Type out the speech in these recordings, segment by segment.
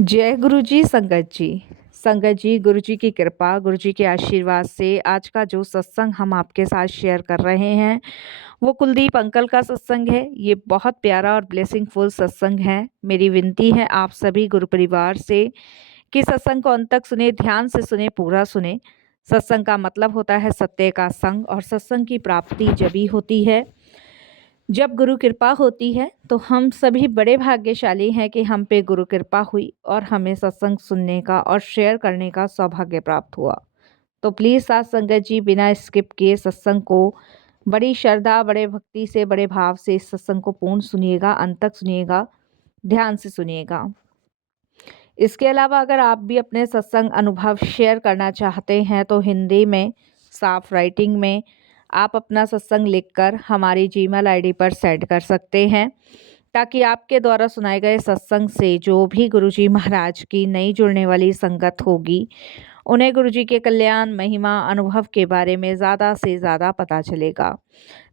जय गुरु जी संगत जी। संगत जी, गुरु जी की कृपा, गुरु जी के आशीर्वाद से आज का जो सत्संग हम आपके साथ शेयर कर रहे हैं वो कुलदीप अंकल का सत्संग है। ये बहुत प्यारा और ब्लेसिंगफुल सत्संग है। मेरी विनती है आप सभी गुरु परिवार से कि सत्संग को अंत तक सुने, ध्यान से सुने, पूरा सुने। सत्संग का मतलब होता है सत्य का संग, और सत्संग की प्राप्ति जभी होती है जब गुरु कृपा होती है। तो हम सभी बड़े भाग्यशाली हैं कि हम पे गुरु कृपा हुई और हमें सत्संग सुनने का और शेयर करने का सौभाग्य प्राप्त हुआ। तो प्लीज़ साथ संगत जी बिना स्किप किए सत्संग को बड़ी श्रद्धा, बड़े भक्ति से, बड़े भाव से इस सत्संग को पूर्ण सुनिएगा, अंत तक सुनिएगा, ध्यान से सुनिएगा। इसके अलावा अगर आप भी अपने सत्संग अनुभव शेयर करना चाहते हैं तो हिंदी में साफ राइटिंग में आप अपना सत्संग लिखकर हमारी जीमेल आईडी पर सेंड कर सकते हैं, ताकि आपके द्वारा सुनाए गए सत्संग से जो भी गुरुजी महाराज की नई जुड़ने वाली संगत होगी उन्हें गुरुजी के कल्याण, महिमा, अनुभव के बारे में ज़्यादा से ज़्यादा पता चलेगा।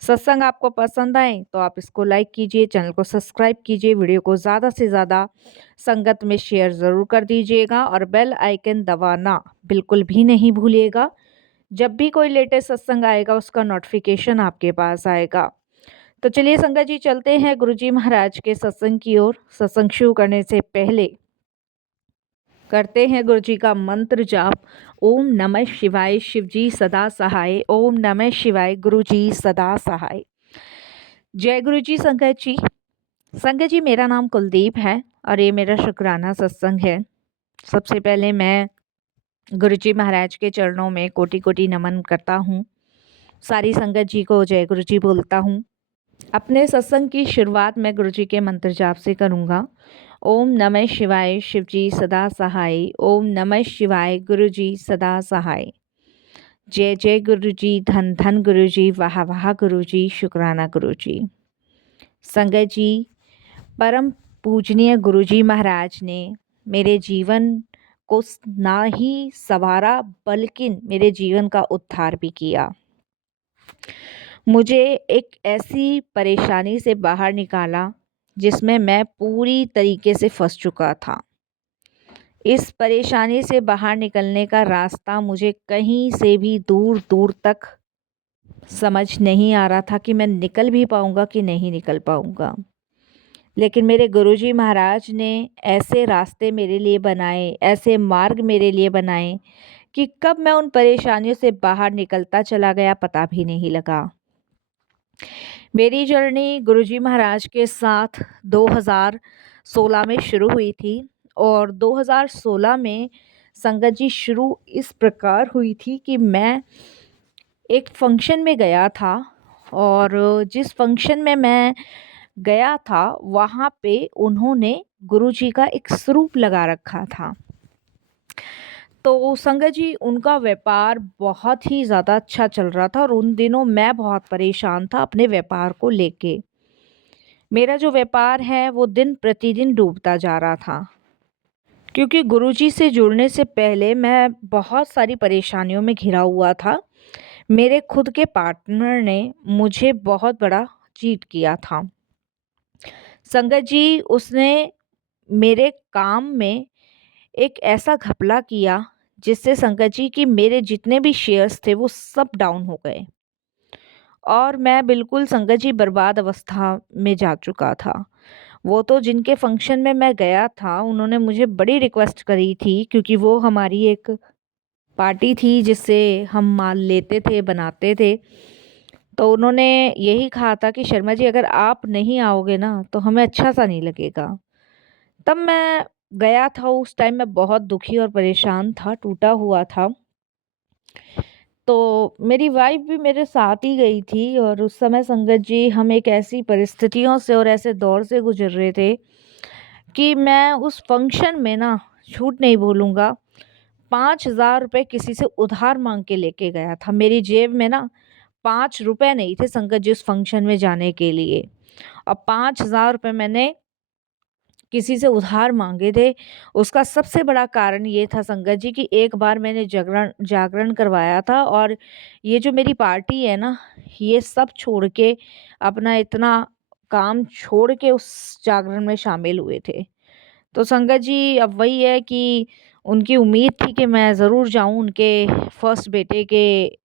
सत्संग आपको पसंद आए तो आप इसको लाइक कीजिए, चैनल को सब्सक्राइब कीजिए, वीडियो को ज़्यादा से ज़्यादा संगत में शेयर ज़रूर कर दीजिएगा और बेल आइकन दबाना बिल्कुल भी नहीं भूलिएगा। जब भी कोई लेटेस्ट सत्संग आएगा उसका नोटिफिकेशन आपके पास आएगा। तो चलिए संगत जी चलते हैं गुरुजी महाराज के सत्संग की ओर। सत्संग शुरू करने से पहले करते हैं गुरु जी का मंत्र जाप। ओम नमः शिवाय, शिव जी सदा सहाय। ओम नमः शिवाय, गुरु जी सदा सहाय। जय गुरु जी संगत जी। संगत जी, मेरा नाम कुलदीप है और ये मेरा शुक्राना सत्संग है। सबसे पहले मैं गुरु जी महाराज के चरणों में कोटि कोटि नमन करता हूँ। सारी संगत जी को जय गुरु जी बोलता हूँ। अपने सत्संग की शुरुआत मैं गुरु जी के मंत्र जाप से करूँगा। ओम नमः शिवाय, शिव जी सदा सहाय। ओम नमः शिवाय, गुरु जी सदा सहाय। जय जय गुरु जी, धन धन गुरु जी, वाह वाह गुरु जी, शुक्राना गुरु जी। संगत जी, परम पूजनीय गुरु जी महाराज ने मेरे जीवन को ना ही संवारा बल्कि मेरे जीवन का उद्धार भी किया। मुझे एक ऐसी परेशानी से बाहर निकाला जिसमें मैं पूरी तरीके से फंस चुका था। इस परेशानी से बाहर निकलने का रास्ता मुझे कहीं से भी दूर दूर तक समझ नहीं आ रहा था कि मैं निकल भी पाऊंगा कि नहीं निकल पाऊंगा। लेकिन मेरे गुरुजी महाराज ने ऐसे रास्ते मेरे लिए बनाए, ऐसे मार्ग मेरे लिए बनाए कि कब मैं उन परेशानियों से बाहर निकलता चला गया पता भी नहीं लगा। मेरी जर्नी गुरुजी महाराज के साथ 2016 में शुरू हुई थी और 2016 में संगत जी शुरू इस प्रकार हुई थी कि मैं एक फंक्शन में गया था और जिस फंक्शन में मैं गया था वहाँ पे उन्होंने गुरुजी का एक स्वरूप लगा रखा था। तो संगत जी उनका व्यापार बहुत ही ज़्यादा अच्छा चल रहा था और उन दिनों मैं बहुत परेशान था अपने व्यापार को लेके। मेरा जो व्यापार है वो दिन प्रतिदिन डूबता जा रहा था, क्योंकि गुरुजी से जुड़ने से पहले मैं बहुत सारी परेशानियों में घिरा हुआ था। मेरे खुद के पार्टनर ने मुझे बहुत बड़ा चीट किया था। संगत जी उसने मेरे काम में एक ऐसा घपला किया जिससे संगत जी कि मेरे जितने भी शेयर्स थे वो सब डाउन हो गए और मैं बिल्कुल संगत जी बर्बाद अवस्था में जा चुका था। वो तो जिनके फंक्शन में मैं गया था उन्होंने मुझे बड़ी रिक्वेस्ट करी थी, क्योंकि वो हमारी एक पार्टी थी जिससे हम माल लेते थे, बनाते थे। तो उन्होंने यही कहा था कि शर्मा जी अगर आप नहीं आओगे ना तो हमें अच्छा सा नहीं लगेगा। तब मैं गया था, उस टाइम मैं बहुत दुखी और परेशान था, टूटा हुआ था। तो मेरी वाइफ भी मेरे साथ ही गई थी और उस समय संगत जी हम एक ऐसी परिस्थितियों से और ऐसे दौर से गुजर रहे थे कि मैं उस फंक्शन में ना, झूठ नहीं बोलूँगा, 5,000 रुपये किसी से उधार मांग के लेके गया था। मेरी जेब में ना 5 रुपए नहीं थे संगत जी उस फंक्शन में जाने के लिए, और 5,000 रुपये मैंने किसी से उधार मांगे थे। उसका सबसे बड़ा कारण ये था संगत जी कि एक बार मैंने जागरण जागरण करवाया था और ये जो मेरी पार्टी है ना, ये सब छोड़ के, अपना इतना काम छोड़ के उस जागरण में शामिल हुए थे। तो संगत जी अब वही है कि उनकी उम्मीद थी कि मैं ज़रूर जाऊँ उनके फर्स्ट बेटे के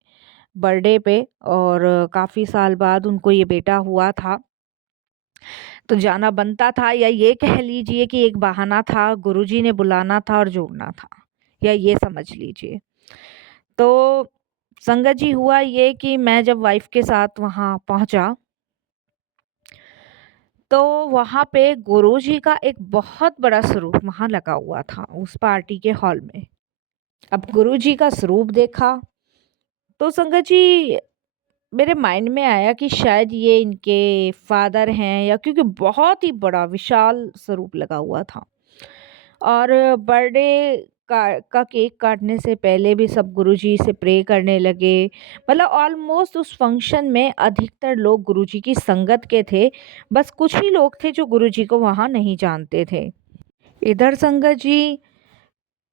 बर्थडे पे, और काफ़ी साल बाद उनको ये बेटा हुआ था। तो जाना बनता था, या ये कह लीजिए कि एक बहाना था, गुरुजी ने बुलाना था और जोड़ना था, या ये समझ लीजिए। तो संगत जी हुआ ये कि मैं जब वाइफ़ के साथ वहाँ पहुँचा, तो वहाँ पे गुरुजी का एक बहुत बड़ा स्वरूप वहाँ लगा हुआ था उस पार्टी के हॉल में। अब गुरुजी का स्वरूप देखा, तो संगत जी मेरे माइंड में आया कि शायद ये इनके फादर हैं, या क्योंकि बहुत ही बड़ा विशाल स्वरूप लगा हुआ था। और बर्थडे का केक काटने से पहले भी सब गुरुजी से प्रे करने लगे। मतलब ऑलमोस्ट उस फंक्शन में अधिकतर लोग गुरुजी की संगत के थे। बस कुछ ही लोग थे जो गुरुजी को वहाँ नहीं जानते थे। इधर संगत जी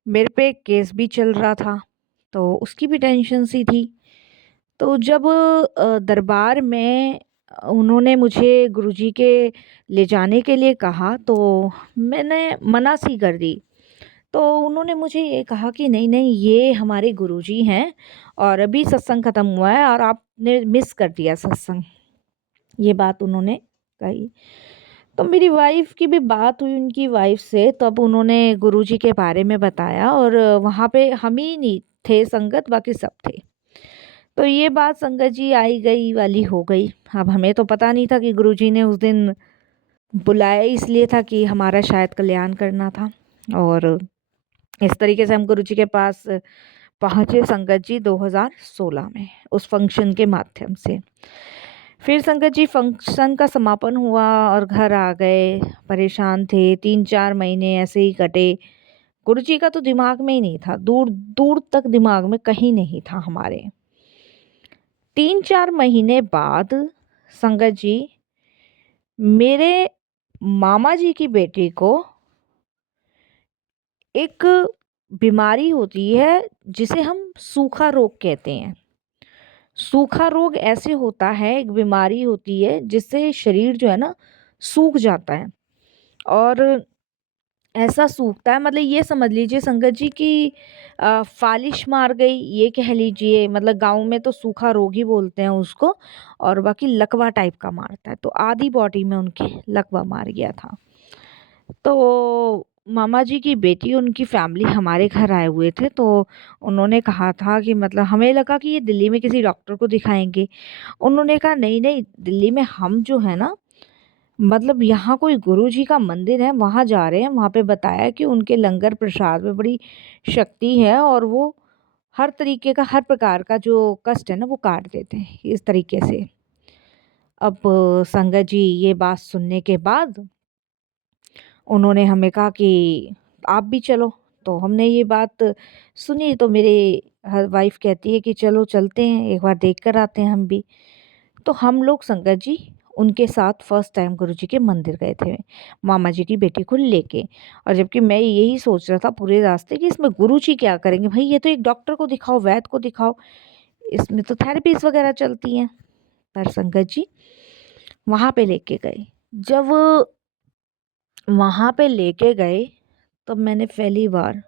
मेरे पे केस भी चल रहा था, तो उसकी भी टेंशन सी थी। तो जब दरबार में उन्होंने मुझे गुरुजी के ले जाने के लिए कहा, तो मैंने मना सी कर दी। तो उन्होंने मुझे ये कहा कि नहीं नहीं, ये हमारे गुरुजी हैं, और अभी सत्संग ख़त्म हुआ है और आपने मिस कर दिया सत्संग। ये बात उन्होंने कही। तो मेरी वाइफ़ की भी बात हुई उनकी वाइफ़ से, तब उन्होंने गुरुजी के बारे में बताया, और वहाँ पे हम ही नहीं थे संगत, बाकी सब थे। तो ये बात संगत जी आई गई वाली हो गई। अब हमें तो पता नहीं था कि गुरुजी ने उस दिन बुलाया इसलिए था कि हमारा शायद कल्याण करना था, और इस तरीके से हम गुरुजी के पास पहुँचे संगत जी 2016 में उस फंक्शन के माध्यम से। फिर संगत जी फंक्शन का समापन हुआ और घर आ गए, परेशान थे, 3-4 महीने ऐसे ही कटे। गुरुजी का तो दिमाग में ही नहीं था, दूर-दूर तक दिमाग में कहीं नहीं था हमारे। 3-4 महीने बाद संगत जी मेरे मामा जी की बेटी को एक बीमारी होती है जिसे हम सूखा रोग कहते हैं। सूखा रोग ऐसे होता है, एक बीमारी होती है जिससे शरीर जो है ना सूख जाता है, और ऐसा सूखता है, मतलब ये समझ लीजिए संगत जी कि फ़ालिश मार गई, ये कह लीजिए। मतलब गाँव में तो सूखा रोग ही बोलते हैं उसको, और बाकी लकवा टाइप का मारता है, तो आधी बॉडी में उनके लकवा मार गया था। तो मामा जी की बेटी, उनकी फैमिली हमारे घर आए हुए थे, तो उन्होंने कहा था कि मतलब हमें लगा कि ये दिल्ली में किसी डॉक्टर को दिखाएँगे। उन्होंने कहा नहीं, नहीं, दिल्ली में हम जो है ना, मतलब यहाँ कोई गुरुजी का मंदिर है, वहाँ जा रहे हैं। वहाँ पे बताया कि उनके लंगर प्रसाद में बड़ी शक्ति है, और वो हर तरीके का, हर प्रकार का जो कष्ट है ना वो काट देते हैं, इस तरीके से। अब संगत जी ये बात सुनने के बाद उन्होंने हमें कहा कि आप भी चलो। तो हमने ये बात सुनी, तो मेरे वाइफ़ कहती है कि चलो चलते हैं, एक बार देख कर आते हैं हम भी। तो हम लोग संगत जी उनके साथ फर्स्ट टाइम गुरुजी के मंदिर गए थे, मामा जी की बेटी को लेके। और जबकि मैं यही सोच रहा था पूरे रास्ते कि इसमें गुरुजी क्या करेंगे? भई ये तो एक डॉक्टर को दिखाओ, वैद्य को दिखाओ, इसमें तो थेरेपीज़ वगैरह चलती हैं। पर संगत जी वहाँ पे लेके गए। जब वहाँ पे लेके गए, तब मैंने पहली बार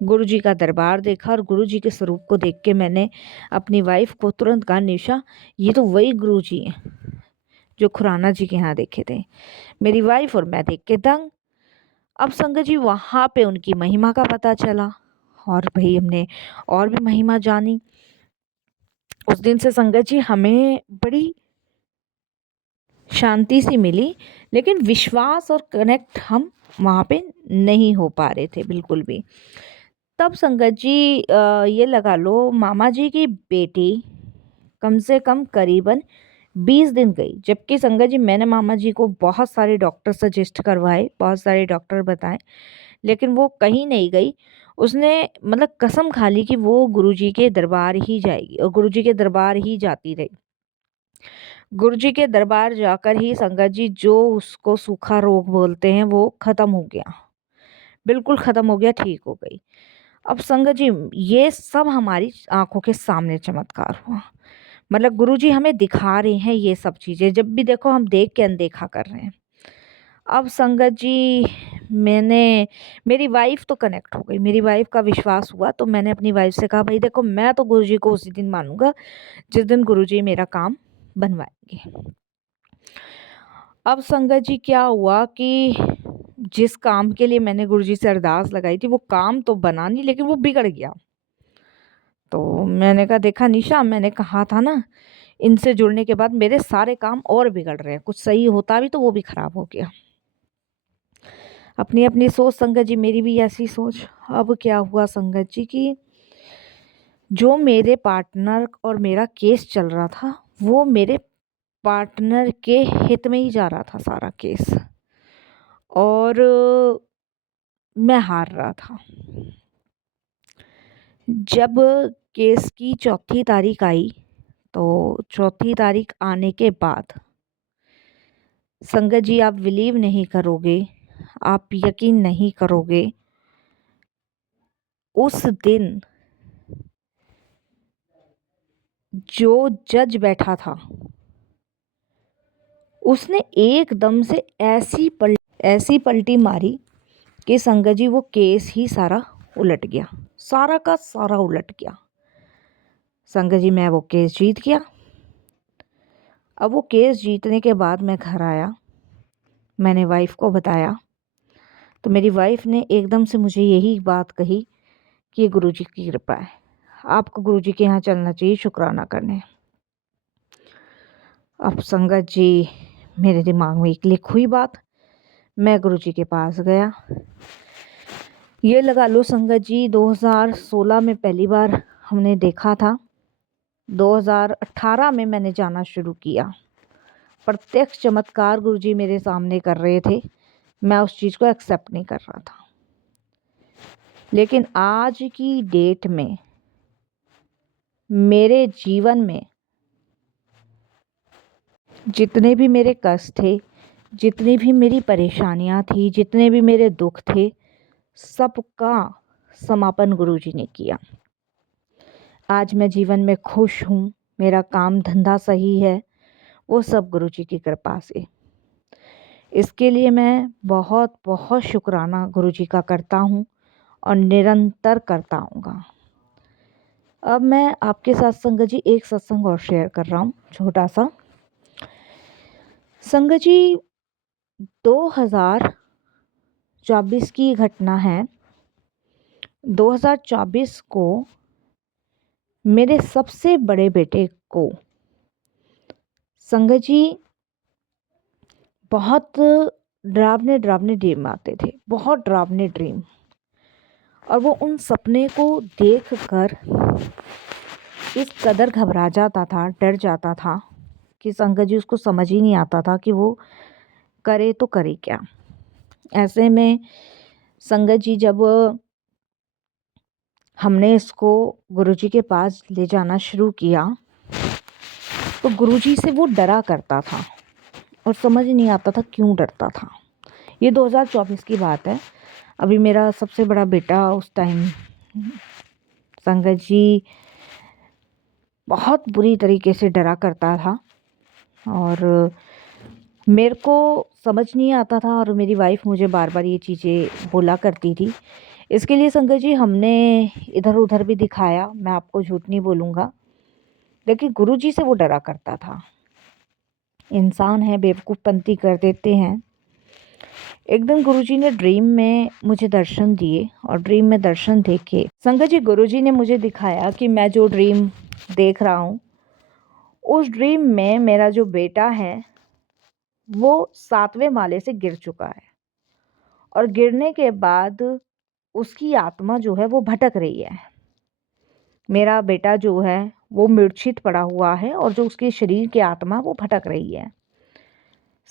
गुरुजी का दरबार देखा, और गुरुजी के स्वरूप को देख के मैंने अपनी वाइफ़ को तुरंत कहा, निशा ये तो वही गुरुजी हैं जो खुराना जी के यहाँ देखे थे। मेरी वाइफ़ और मैं देख के दंग। अब संगत जी वहाँ पे उनकी महिमा का पता चला, और भई हमने और भी महिमा जानी। उस दिन से संगत जी हमें बड़ी शांति सी मिली, लेकिन विश्वास और कनेक्ट हम वहाँ पे नहीं हो पा रहे थे बिल्कुल भी। तब संगत जी ये लगा लो, मामा जी की बेटी कम से कम करीबन 20 दिन गई। जबकि संगत जी मैंने मामा जी को बहुत सारे डॉक्टर सजेस्ट करवाए, बहुत सारे डॉक्टर बताए, लेकिन वो कहीं नहीं गई। उसने मतलब कसम खा ली कि वो गुरुजी के दरबार ही जाएगी, और गुरुजी के दरबार ही जाती रही। गुरुजी के दरबार जाकर ही संगत जी जो उसको सूखा रोग बोलते हैं वो ख़त्म हो गया, बिल्कुल ख़त्म हो गया, ठीक हो गई। अब संगत जी ये सब हमारी आँखों के सामने चमत्कार हुआ। मतलब गुरुजी हमें दिखा रहे हैं ये सब चीज़ें, जब भी देखो हम देख के अनदेखा कर रहे हैं। अब संगत जी मैंने मेरी वाइफ़ तो कनेक्ट हो गई, मेरी वाइफ़ का विश्वास हुआ, तो मैंने अपनी वाइफ़ से कहा भई देखो मैं तो गुरुजी को उसी दिन मानूँगा जिस दिन गुरुजी मेरा काम बनवाएँगे। अब संगत जी क्या हुआ कि जिस काम के लिए मैंने गुरुजी से अरदास लगाई थी वो काम तो बना नहीं, लेकिन वो बिगड़ गया। तो मैंने कहा देखा निशा, मैंने कहा था ना, इनसे जुड़ने के बाद मेरे सारे काम और बिगड़ रहे हैं, कुछ सही होता भी तो वो भी खराब हो गया। अपनी अपनी सोच संगत जी, मेरी भी ऐसी सोच। अब क्या हुआ संगत जी कि जो मेरे पार्टनर और मेरा केस चल रहा था वो मेरे पार्टनर के हित में ही जा रहा था सारा केस, और मैं हार रहा था। जब केस की चौथी तारीख आई, तो चौथी तारीख आने के बाद संगत जी आप बिलीव नहीं करोगे, आप यकीन नहीं करोगे, उस दिन जो जज बैठा था उसने एकदम से ऐसी पलटी मारी कि संगत जी वो केस ही सारा उलट गया, सारा का सारा उलट गया। संगत जी मैं वो केस जीत गया। अब वो केस जीतने के बाद मैं घर आया, मैंने वाइफ़ को बताया, तो मेरी वाइफ़ ने एकदम से मुझे यही बात कही कि ये गुरुजी की कृपा है, आपको गुरुजी के यहाँ चलना चाहिए शुक्राना करने। अब संगत जी मेरे दिमाग में एक क्लिक हुई बात, मैं गुरुजी के पास गया। ये लगा लो संगत जी 2016 में पहली बार हमने देखा था, 2018 में मैंने जाना शुरू किया। प्रत्यक्ष चमत्कार गुरुजी मेरे सामने कर रहे थे, मैं उस चीज़ को एक्सेप्ट नहीं कर रहा था। लेकिन आज की डेट में मेरे जीवन में जितने भी मेरे कष्ट थे, जितनी भी मेरी परेशानियां थी, जितने भी मेरे दुख थे, सबका समापन गुरुजी ने किया। आज मैं जीवन में खुश हूँ, मेरा काम धंधा सही है, वो सब गुरुजी की कृपा से। इसके लिए मैं बहुत बहुत शुक्राना गुरुजी का करता हूँ और निरंतर करता हूँगा। अब मैं आपके साथ संगत जी एक सत्संग और शेयर कर रहा हूँ, छोटा सा। संगत जी 2024 की घटना है। 2024 को मेरे सबसे बड़े बेटे को संगत जी बहुत डरावने डरावने ड्रीम आते थे, बहुत डरावने ड्रीम, और वो उन सपने को देखकर इस कदर घबरा जाता था, डर जाता था कि संगत जी उसको समझ ही नहीं आता था कि वो करे तो करे क्या। ऐसे में संगत जी जब हमने इसको गुरुजी के पास ले जाना शुरू किया तो गुरुजी से वो डरा करता था और समझ नहीं आता था क्यों डरता था। ये 2024 की बात है। अभी मेरा सबसे बड़ा बेटा उस टाइम संगत जी बहुत बुरी तरीके से डरा करता था और मेरे को समझ नहीं आता था, और मेरी वाइफ़ मुझे बार बार ये चीज़ें बोला करती थी। इसके लिए संगत जी हमने इधर उधर भी दिखाया, मैं आपको झूठ नहीं बोलूँगा, लेकिन गुरुजी से वो डरा करता था। इंसान है, बेवकूफ़पंती कर देते हैं। एक दिन गुरुजी ने ड्रीम में मुझे दर्शन दिए, और ड्रीम में दर्शन देखे संगत जी गुरुजी ने मुझे दिखाया कि मैं जो ड्रीम देख रहा हूँ उस ड्रीम में मेरा जो बेटा है वो 7वें माले से गिर चुका है, और गिरने के बाद उसकी आत्मा जो है वो भटक रही है। मेरा बेटा जो है वो मूर्छित पड़ा हुआ है, और जो उसके शरीर की आत्मा वो भटक रही है।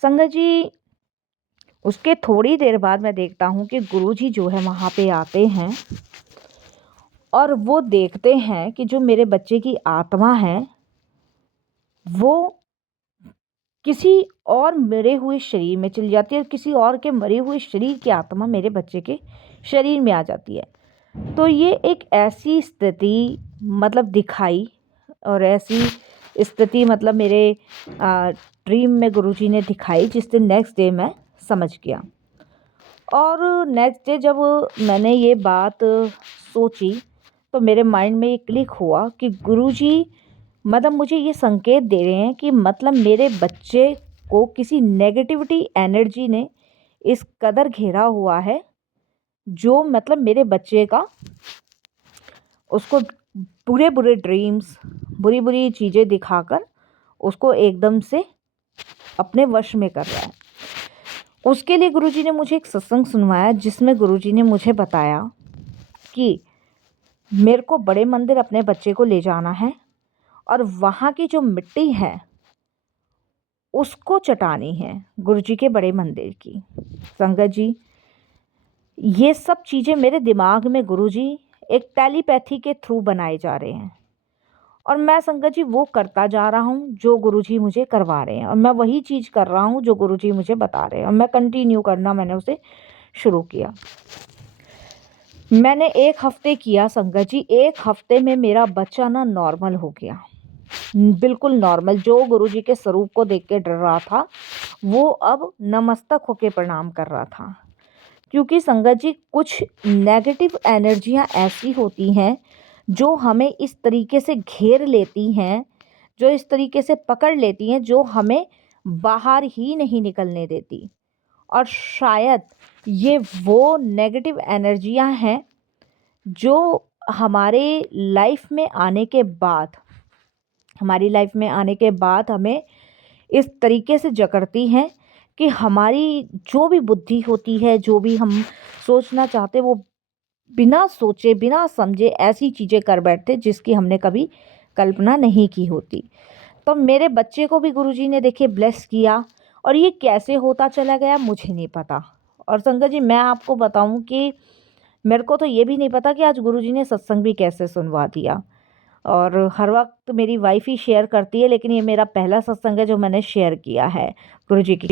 संगत जी उसके थोड़ी देर बाद मैं देखता हूँ कि गुरुजी जो है वहाँ पे आते हैं, और वो देखते हैं कि जो मेरे बच्चे की आत्मा है वो किसी और मरे हुए शरीर में चली जाती है, और किसी और के मरे हुए शरीर की आत्मा मेरे बच्चे के शरीर में आ जाती है। तो ये एक ऐसी स्थिति मतलब दिखाई, और ऐसी स्थिति मतलब मेरे ड्रीम में गुरुजी ने दिखाई, जिस दिन नेक्स्ट डे मैं समझ गया। और नेक्स्ट डे जब मैंने ये बात सोची तो मेरे माइंड में ये क्लिक हुआ कि गुरुजी मतलब मुझे ये संकेत दे रहे हैं कि मतलब मेरे बच्चे को किसी नेगेटिविटी एनर्जी ने इस कदर घेरा हुआ है, जो मतलब मेरे बच्चे का उसको बुरे बुरे ड्रीम्स, बुरी बुरी चीज़ें दिखाकर उसको एकदम से अपने वश में कर रहा है। उसके लिए गुरुजी ने मुझे एक सत्संग सुनवाया, जिसमें गुरुजी ने मुझे बताया कि मेरे को बड़े मंदिर अपने बच्चे को ले जाना है और वहाँ की जो मिट्टी है उसको चटानी है, गुरुजी के बड़े मंदिर की। संगत जी, ये सब चीज़ें मेरे दिमाग में गुरुजी एक टेलीपैथी के थ्रू बनाए जा रहे हैं और मैं संगत जी वो करता जा रहा हूँ जो गुरुजी मुझे करवा रहे हैं, और मैं वही चीज़ कर रहा हूँ जो गुरुजी मुझे बता रहे हैं, और मैं कंटिन्यू करना मैंने उसे शुरू किया। मैंने 1 हफ्ते किया संगत जी। 1 हफ्ते में मेरा बच्चा ना नॉर्मल हो गया, बिल्कुल नॉर्मल। जो गुरुजी के स्वरूप को देख के डर रहा था वो अब नमस्तक होके प्रणाम कर रहा था। क्योंकि संगत जी कुछ नेगेटिव एनर्जियाँ ऐसी होती हैं जो हमें इस तरीके से घेर लेती हैं, जो इस तरीके से पकड़ लेती हैं, जो हमें बाहर ही नहीं निकलने देती। और शायद ये वो नेगेटिव एनर्जियाँ हैं जो हमारे लाइफ में आने के बाद हमें इस तरीके से जकड़ती हैं कि हमारी जो भी बुद्धि होती है, जो भी हम सोचना चाहते, वो बिना सोचे बिना समझे ऐसी चीज़ें कर बैठते जिसकी हमने कभी कल्पना नहीं की होती। तो मेरे बच्चे को भी गुरुजी ने देखिए ब्लेस किया, और ये कैसे होता चला गया मुझे नहीं पता। और संगत जी, मैं आपको बताऊं कि मेरे को तो ये भी नहीं पता कि आज गुरुजी ने सत्संग भी कैसे सुनवा दिया। और हर वक्त मेरी वाइफ ही शेयर करती है, लेकिन ये मेरा पहला सत्संग है जो मैंने शेयर किया है गुरुजी की